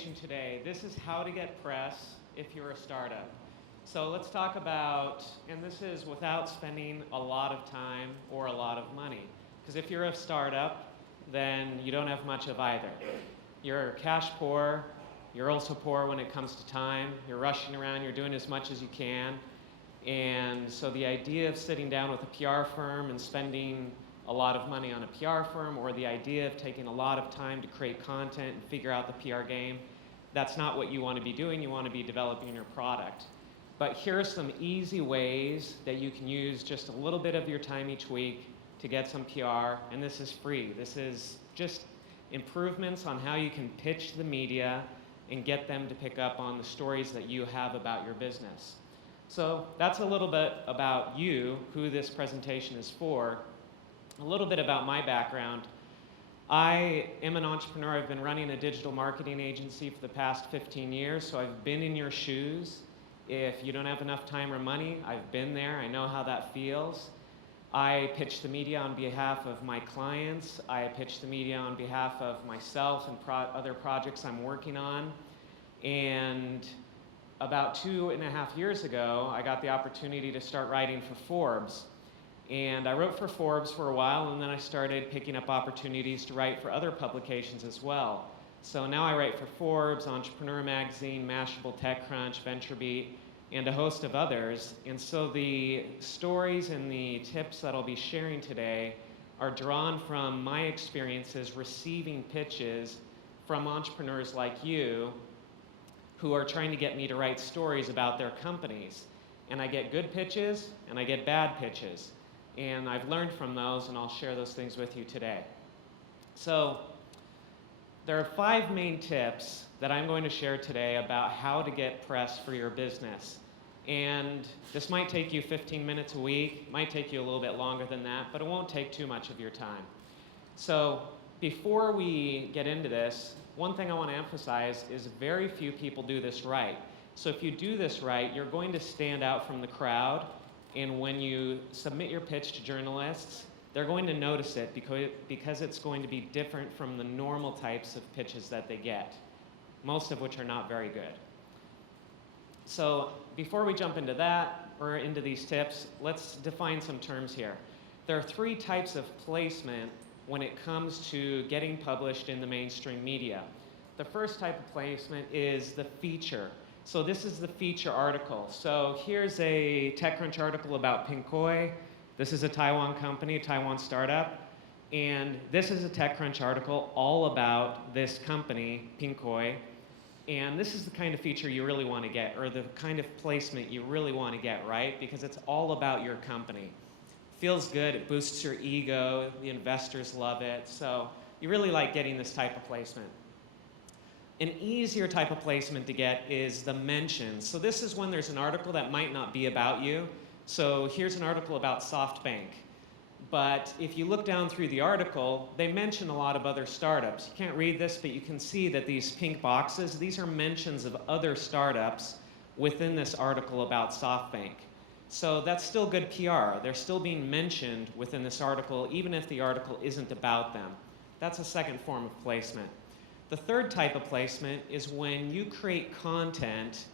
presentation today, this is how to get press if you're a startup. So let's talk about, and this is without spending a lot of time or a lot of money. Because if you're a startup, then you don't have much of either. You're cash poor, you're also poor when it comes to time, you're rushing around, you're doing as much as you can. And so the idea of sitting down with a PR firm and spending a lot of money on a PR firm, or the idea of taking a lot of time to create content and figure out the PR game, that's not what you want to be doing. You want to be developing your product. But here are some easy ways that you can use just a little bit of your time each week to get some PR, and this is free. This is just improvements on how you can pitch the media and get them to pick up on the stories that you have about your business. So that's a little bit about you, who this presentation is for. A little bit about my background. I am an entrepreneur. I've been running a digital marketing agency for the past 15 years, so I've been in your shoes. If you don't have enough time or money, I've been there. I know how that feels. I pitch the media on behalf of my clients. I pitch the media on behalf of myself and other projects I'm working on. And about 2.5 years ago, I got the opportunity to start writing for Forbes. And I wrote for Forbes for a while, and then I started picking up opportunities to write for other publications as well. So now I write for Forbes, Entrepreneur Magazine, Mashable, TechCrunch, VentureBeat, and a host of others. And so the stories and the tips that I'll be sharing today are drawn from my experiences receiving pitches from entrepreneurs like you who are trying to get me to write stories about their companies. And I get good pitches, and I get bad pitches. And I've learned from those, and I'll share those things with you today. So there are 5 main tips that I'm going to share today about how to get press for your business. And this might take you 15 minutes a week, might take you a little bit longer than that, but it won't take too much of your time. So before we get into this, one thing I want to emphasize is very few people do this right. So if you do this right, you're going to stand out from the crowd. And when you submit your pitch to journalists, they're going to notice it because it's going to be different from the normal types of pitches that they get, most of which are not very good. So before we jump into that or into these tips, let's define some terms here. There are 3 types of placement when it comes to getting published in the mainstream media. The first type of placement is the feature. So this is the feature article. So here's a TechCrunch article about Pinkoi. This is a Taiwan company, a Taiwan startup. And this is a TechCrunch article all about this company, Pinkoi. And this is the kind of feature you really want to get, or the kind of placement you really want to get, right? Because it's all about your company. Feels good, it boosts your ego, the investors love it. So you really like getting this type of placement. An easier type of placement to get is the mentions. So this is when there's an article that might not be about you. So here's an article about SoftBank. But if you look down through the article, they mention a lot of other startups. You can't read this, but you can see that these pink boxes, these are mentions of other startups within this article about SoftBank. So that's still good PR. They're still being mentioned within this article, even if the article isn't about them. That's a second form of placement. The third type of placement is when you create content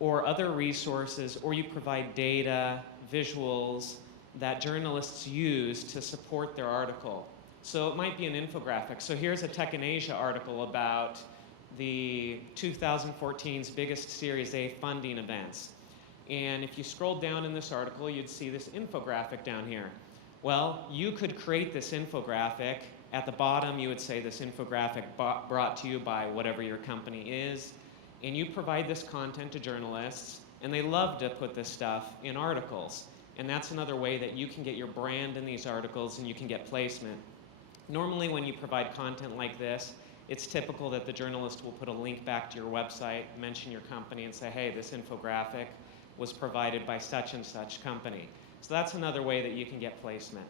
or other resources, or you provide data, visuals that journalists use to support their article. So it might be an infographic. So here's a Tech in Asia article about the 2014's biggest Series A funding events. And if you scroll down in this article, you'd see this infographic down here. Well, you could create this infographic. At the bottom, you would say this infographic brought to you by whatever your company is. And you provide this content to journalists, and they love to put this stuff in articles. And that's another way that you can get your brand in these articles and you can get placement. Normally, when you provide content like this, it's typical that the journalist will put a link back to your website, mention your company, and say, hey, this infographic was provided by such and such company. So that's another way that you can get placement.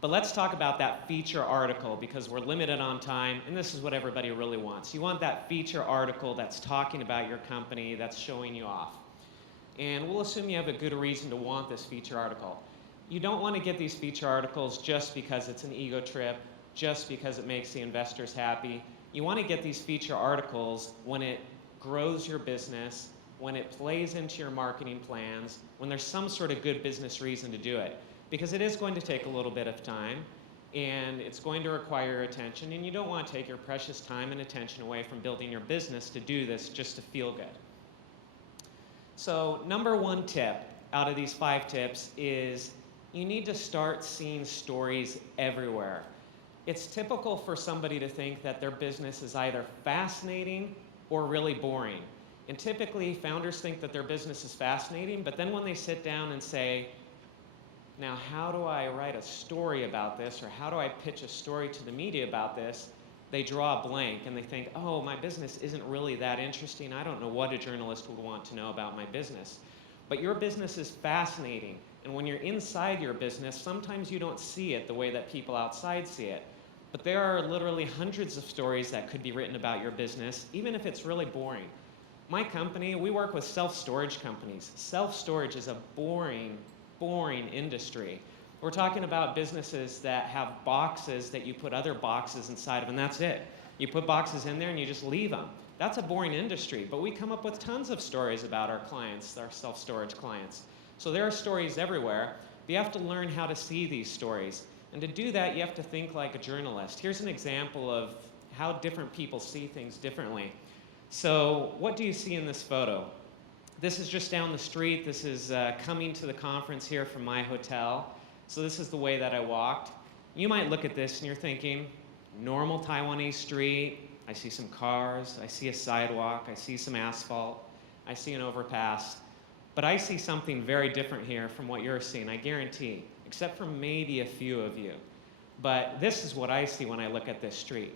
But let's talk about that feature article, because we're limited on time, and this is what everybody really wants. You want that feature article that's talking about your company, that's showing you off. And we'll assume you have a good reason to want this feature article. You don't want to get these feature articles just because it's an ego trip, just because it makes the investors happy. You want to get these feature articles when it grows your business, when it plays into your marketing plans, when there's some sort of good business reason to do it. Because it is going to take a little bit of time, and it's going to require attention, and you don't want to take your precious time and attention away from building your business to do this just to feel good. So number one tip out of these 5 tips is you need to start seeing stories everywhere. It's typical for somebody to think that their business is either fascinating or really boring. And typically, founders think that their business is fascinating, but then when they sit down and say, now how do I write a story about this, or how do I pitch a story to the media about this, they draw a blank and they think, oh, my business isn't really that interesting. I don't know what a journalist would want to know about my business. But your business is fascinating. And when you're inside your business, sometimes you don't see it the way that people outside see it. But there are literally hundreds of stories that could be written about your business, even if it's really boring. My company, we work with self-storage companies. Self-storage is a boring industry. We're talking about businesses that have boxes that you put other boxes inside of, and that's it. You put boxes in there and you just leave them. That's a boring industry, but we come up with tons of stories about our clients, our self-storage clients. So there are stories everywhere. But you have to learn how to see these stories. And to do that, you have to think like a journalist. Here's an example of how different people see things differently. So what do you see in this photo? This is just down the street. This is coming to the conference here from my hotel. So this is the way that I walked. You might look at this and you're thinking, normal Taiwanese street. I see some cars. I see a sidewalk. I see some asphalt. I see an overpass. But I see something very different here from what you're seeing, I guarantee, except for maybe a few of you. But this is what I see when I look at this street.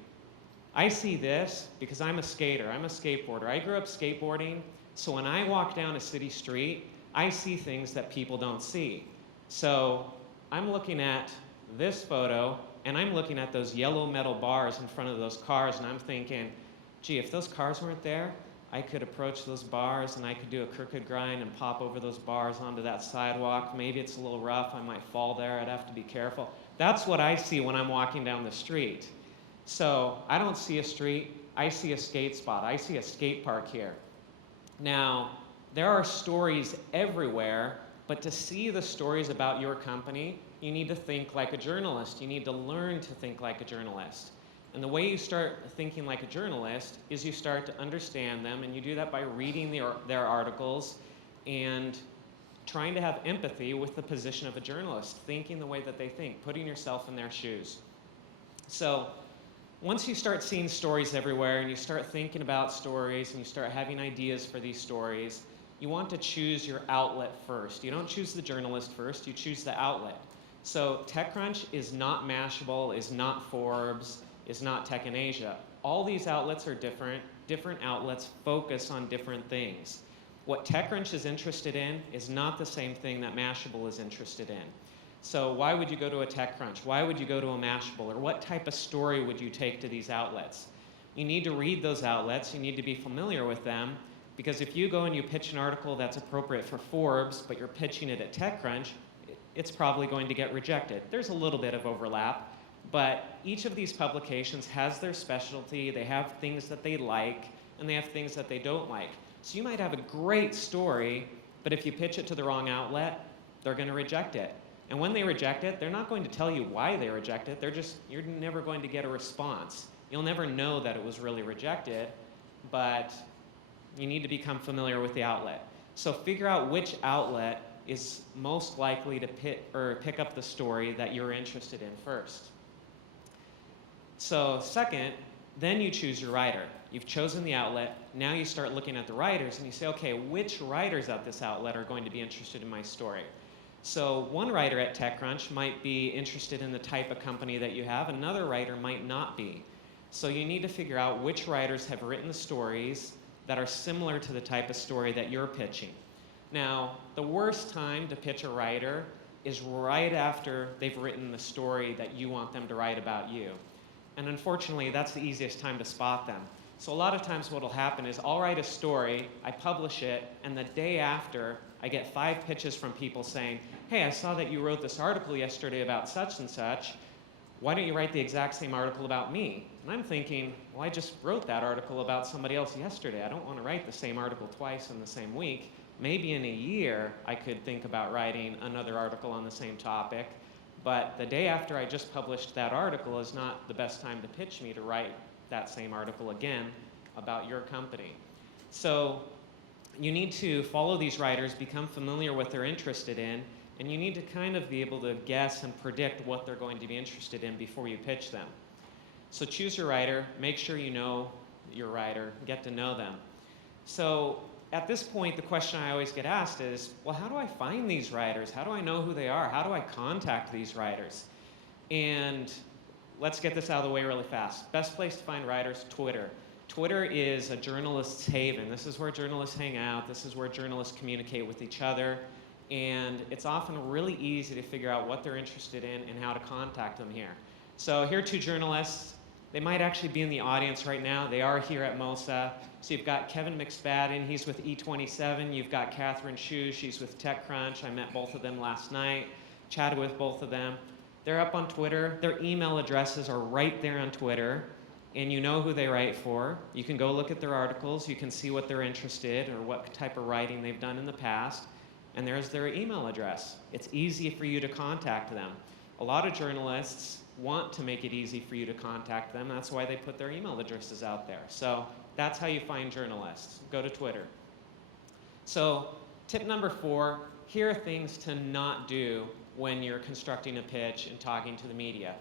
I see this because I'm a skater. I'm a skateboarder. I grew up skateboarding. So when I walk down a city street, I see things that people don't see. So I'm looking at this photo, and I'm looking at those yellow metal bars in front of those cars, and I'm thinking, gee, if those cars weren't there, I could approach those bars, and I could do a crooked grind and pop over those bars onto that sidewalk. Maybe it's a little rough. I might fall there. I'd have to be careful. That's what I see when I'm walking down the street. So I don't see a street. I see a skate spot. I see a skate park here. Now, there are stories everywhere, but to see the stories about your company, you need to think like a journalist. You need to learn to think like a journalist. And the way you start thinking like a journalist is you start to understand them, and you do that by reading their articles and trying to have empathy with the position of a journalist, thinking the way that they think, putting yourself in their shoes. So once you start seeing stories everywhere and you start thinking about stories and you start having ideas for these stories, you want to choose your outlet first. You don't choose the journalist first, you choose the outlet. So TechCrunch is not Mashable, is not Forbes, is not Tech in Asia. All these outlets are different. Different outlets focus on different things. What TechCrunch is interested in is not the same thing that Mashable is interested in. So why would you go to a TechCrunch? Why would you go to a Mashable? Or what type of story would you take to these outlets? You need to read those outlets. You need to be familiar with them. Because if you go and you pitch an article that's appropriate for Forbes, but you're pitching it at TechCrunch, it's probably going to get rejected. There's a little bit of overlap, but each of these publications has their specialty. They have things that they like, and they have things that they don't like. So you might have a great story, but if you pitch it to the wrong outlet, they're going to reject it. And when they reject it, they're not going to tell you why they reject it. You're never going to get a response. You'll never know that it was really rejected, but you need to become familiar with the outlet. So figure out which outlet is most likely to pick up the story that you're interested in first. So second, then you choose your writer. You've chosen the outlet. Now you start looking at the writers and you say, okay, which writers at this outlet are going to be interested in my story? So one writer at TechCrunch might be interested in the type of company that you have. Another writer might not be. So you need to figure out which writers have written the stories that are similar to the type of story that you're pitching. Now, the worst time to pitch a writer is right after they've written the story that you want them to write about you. And unfortunately, that's the easiest time to spot them. So a lot of times what will happen is I'll write a story, I publish it, and the day after, I get 5 pitches from people saying, hey, I saw that you wrote this article yesterday about such and such. why don't you write the exact same article about me? And I'm thinking, well, I just wrote that article about somebody else yesterday. I don't want to write the same article twice in the same week. Maybe in a year, I could think about writing another article on the same topic. But the day after I just published that article is not the best time to pitch me to write that same article again about your company. So you need to follow these writers, become familiar with what they're interested in, and you need to kind of be able to guess and predict what they're going to be interested in before you pitch them. So choose your writer, make sure you know your writer, get to know them. So at this point, the question I always get asked is, well, how do I find these writers? How do I know who they are? How do I contact these writers? And let's get this out of the way really fast. Best place to find writers, Twitter. Twitter is a journalist's haven. This is where journalists hang out. This is where journalists communicate with each other. And it's often really easy to figure out what they're interested in and how to contact them here. So here are two journalists. They might actually be in the audience right now. They are here at MOSA. So you've got Kevin McSpadden, he's with E27. You've got Catherine Hsu, she's with TechCrunch. I met both of them last night, chatted with both of them. They're up on Twitter. Their email addresses are right there on Twitter, and you know who they write for. You can go look at their articles. You can see what they're interested or what type of writing they've done in the past. And there's their email address. It's easy for you to contact them. A lot of journalists want to make it easy for you to contact them. That's why they put their email addresses out there. So that's how you find journalists. Go to Twitter. So tip number 4, here are things to not do when you're constructing a pitch and talking to the media.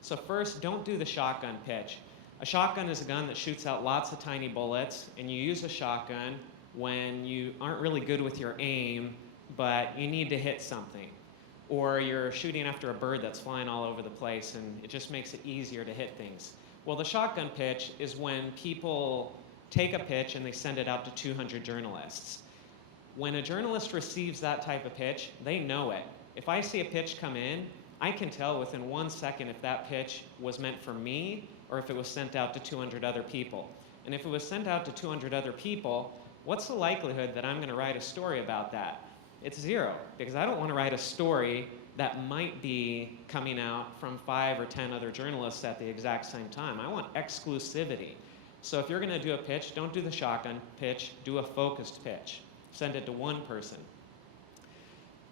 So first, don't do the shotgun pitch. A shotgun is a gun that shoots out lots of tiny bullets, and you use a shotgun when you aren't really good with your aim, but you need to hit something. Or you're shooting after a bird that's flying all over the place, and it just makes it easier to hit things. Well, the shotgun pitch is when people take a pitch and they send it out to 200 journalists. When a journalist receives that type of pitch, they know it. If I see a pitch come in, I can tell within 1 second if that pitch was meant for me or if it was sent out to 200 other people. And if it was sent out to 200 other people, what's the likelihood that I'm going to write a story about that? It's 0, because I don't want to write a story that might be coming out from 5 or 10 other journalists at the exact same time. I want exclusivity. So if you're going to do a pitch, don't do the shotgun pitch, do a focused pitch. Send it to one person.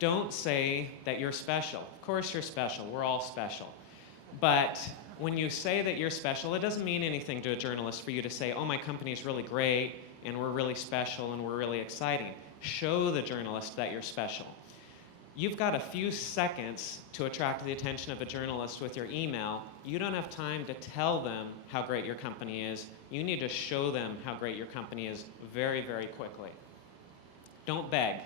Don't say that you're special. Of course you're special. We're all special. But when you say that you're special, it doesn't mean anything to a journalist for you to say, oh, my company's really great, and we're really special, and we're really exciting. Show the journalist that you're special. You've got a few seconds to attract the attention of a journalist with your email. You don't have time to tell them how great your company is. You need to show them how great your company is very, very quickly. Don't beg.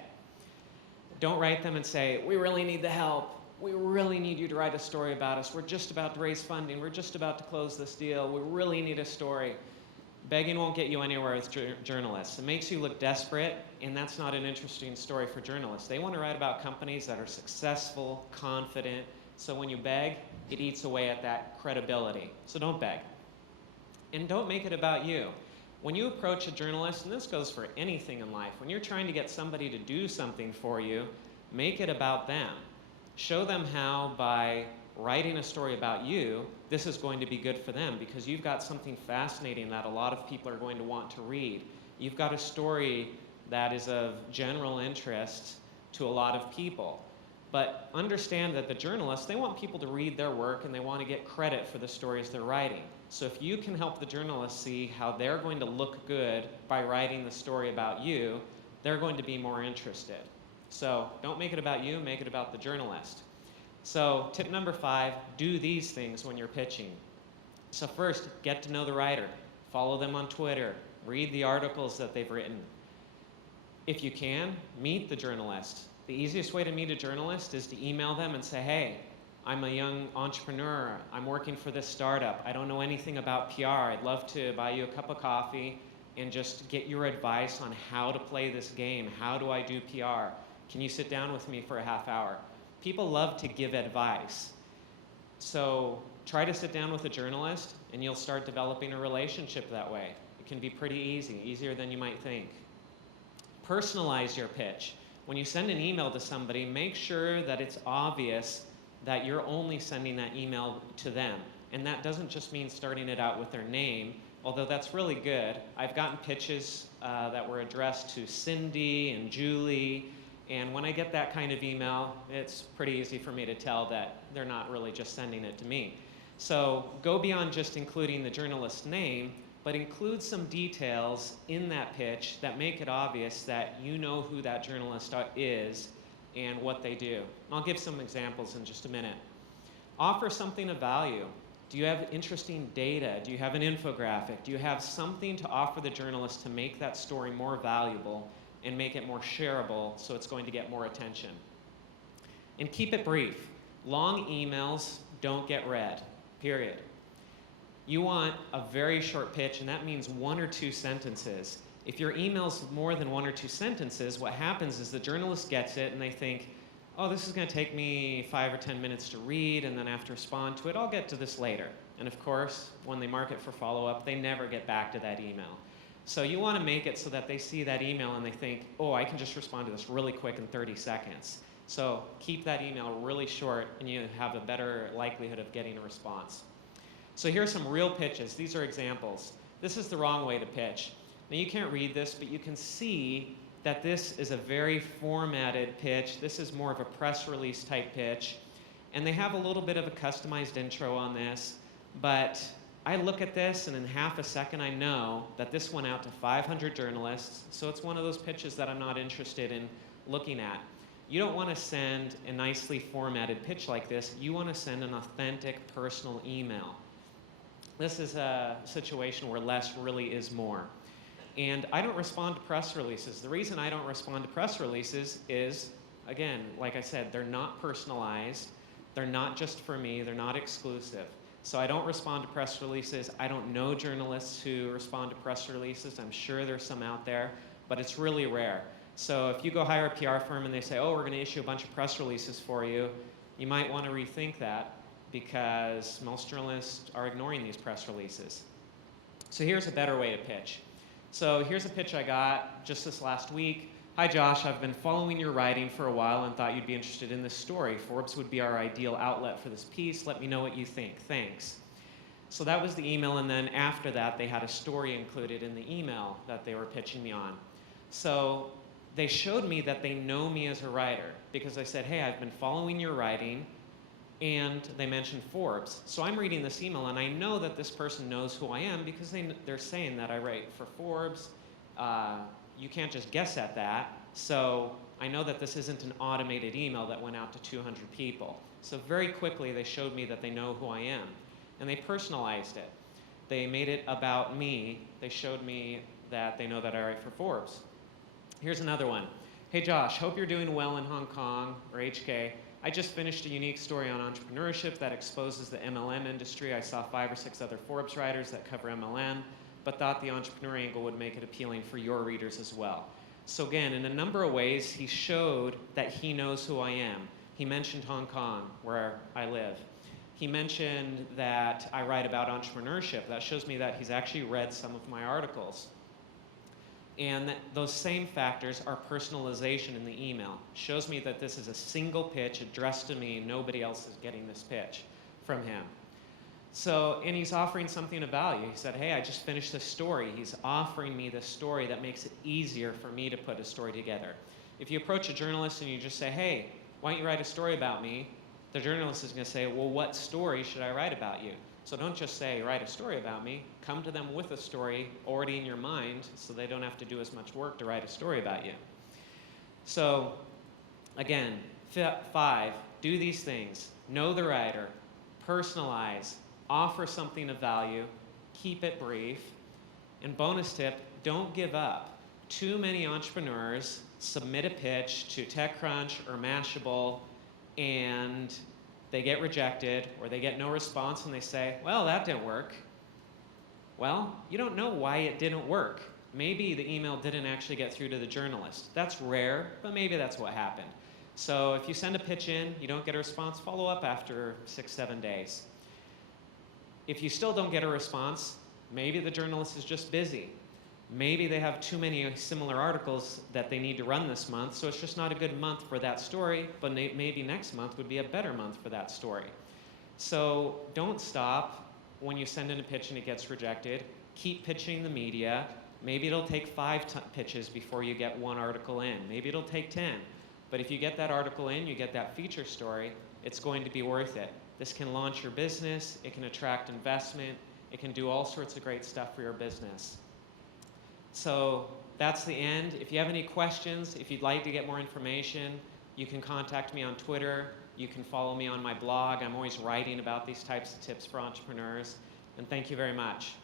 Don't write them and say, we really need the help. We really need you to write a story about us. We're just about to raise funding. We're just about to close this deal. We really need a story. Begging won't get you anywhere with journalists. It makes you look desperate, and that's not an interesting story for journalists. They want to write about companies that are successful, confident. So when you beg, it eats away at that credibility. So don't beg. And don't make it about you. When you approach a journalist, and this goes for anything in life, when you're trying to get somebody to do something for you, make it about them. Show them how by writing a story about you, this is going to be good for them because you've got something fascinating that a lot of people are going to want to read. You've got a story that is of general interest to a lot of people. But understand that the journalists, they want people to read their work and they want to get credit for the stories they're writing. So if you can help the journalists see how they're going to look good by writing the story about you, they're going to be more interested. So don't make it about you, make it about the journalist. So tip number 5, do these things when you're pitching. So first, get to know the writer. Follow them on Twitter. Read the articles that they've written. If you can, meet the journalist. The easiest way to meet a journalist is to email them and say, hey, I'm a young entrepreneur. I'm working for this startup. I don't know anything about PR. I'd love to buy you a cup of coffee and just get your advice on how to play this game. How do I do PR? Can you sit down with me for a half hour? People love to give advice. So try to sit down with a journalist and you'll start developing a relationship that way. It can be pretty easy, easier than you might think. Personalize your pitch. When you send an email to somebody, make sure that it's obvious that you're only sending that email to them. And that doesn't just mean starting it out with their name, although that's really good. I've gotten pitches that were addressed to Cindy and Julie, and when I get that kind of email, it's pretty easy for me to tell that they're not really just sending it to me. So go beyond just including the journalist's name, but include some details in that pitch that make it obvious that you know who that journalist is and what they do. I'll give some examples in just a minute. Offer something of value. Do you have interesting data? Do you have an infographic? Do you have something to offer the journalist to make that story more valuable and make it more shareable so it's going to get more attention? And keep it brief. Long emails don't get read, period. You want a very short pitch, and that means 1 or 2 sentences. If your email's more than 1 or 2 sentences, what happens is the journalist gets it and they think, oh, this is going to take me 5 or 10 minutes to read, and then I have to respond to it. I'll get to this later. And of course, when they mark it for follow-up, they never get back to that email. So you want to make it so that they see that email and they think, oh, I can just respond to this really quick in 30 seconds. So keep that email really short, and you have a better likelihood of getting a response. So here are some real pitches. These are examples. This is the wrong way to pitch. Now you can't read this, but you can see that this is a very formatted pitch. This is more of a press release type pitch. And they have a little bit of a customized intro on this, but I look at this and in half a second I know that this went out to 500 journalists, so it's one of those pitches that I'm not interested in looking at. You don't want to send a nicely formatted pitch like this. You want to send an authentic personal email. This is a situation where less really is more. And I don't respond to press releases. The reason I don't respond to press releases is, again, like I said, they're not personalized. They're not just for me. They're not exclusive. So I don't respond to press releases. I don't know journalists who respond to press releases. I'm sure there's some out there, but it's really rare. So if you go hire a PR firm and they say, oh, we're going to issue a bunch of press releases for you, you might want to rethink that, because most journalists are ignoring these press releases. So here's a better way to pitch. So here's a pitch I got just this last week. Hi Josh, I've been following your writing for a while and thought you'd be interested in this story. Forbes would be our ideal outlet for this piece. Let me know what you think. Thanks. So that was the email, and then after that they had a story included in the email that they were pitching me on. So they showed me that they know me as a writer, because I said, hey, I've been following your writing, and they mentioned Forbes. So I'm reading this email, and I know that this person knows who I am because they're saying that I write for Forbes. You can't just guess at that. So I know that this isn't an automated email that went out to 200 people. So very quickly, they showed me that they know who I am. And they personalized it. They made it about me. They showed me that they know that I write for Forbes. Here's another one. Hey Josh, hope you're doing well in Hong Kong, or HK. I just finished a unique story on entrepreneurship that exposes the MLM industry. I saw 5 or 6 other Forbes writers that cover MLM, but thought the entrepreneur angle would make it appealing for your readers as well. So again, in a number of ways, he showed that he knows who I am. He mentioned Hong Kong, where I live. He mentioned that I write about entrepreneurship. That shows me that he's actually read some of my articles. And those same factors are personalization in the email. Shows me that this is a single pitch addressed to me. Nobody else is getting this pitch from him. So, and he's offering something of value. He said, hey, I just finished this story. He's offering me this story that makes it easier for me to put a story together. If you approach a journalist and you just say, hey, why don't you write a story about me? The journalist is going to say, well, what story should I write about you? So don't just say, write a story about me. Come to them with a story already in your mind so they don't have to do as much work to write a story about you. So again, 5, do these things. Know the writer, personalize, offer something of value, keep it brief. And bonus tip, don't give up. Too many entrepreneurs submit a pitch to TechCrunch or Mashable, and they get rejected, or they get no response, and they say, well, that didn't work. Well, you don't know why it didn't work. Maybe the email didn't actually get through to the journalist. That's rare, but maybe that's what happened. So if you send a pitch in, you don't get a response, follow up after 6, 7 days. If you still don't get a response, maybe the journalist is just busy. Maybe they have too many similar articles that they need to run this month, so it's just not a good month for that story, but maybe next month would be a better month for that story. So don't stop when you send in a pitch and it gets rejected. Keep pitching the media. Maybe it'll take 5 pitches before you get 1 article in. Maybe it'll take 10. But if you get that article in, you get that feature story, it's going to be worth it. This can launch your business, it can attract investment, it can do all sorts of great stuff for your business. So that's the end. If you have any questions, if you'd like to get more information, you can contact me on Twitter. You can follow me on my blog. I'm always writing about these types of tips for entrepreneurs. And thank you very much.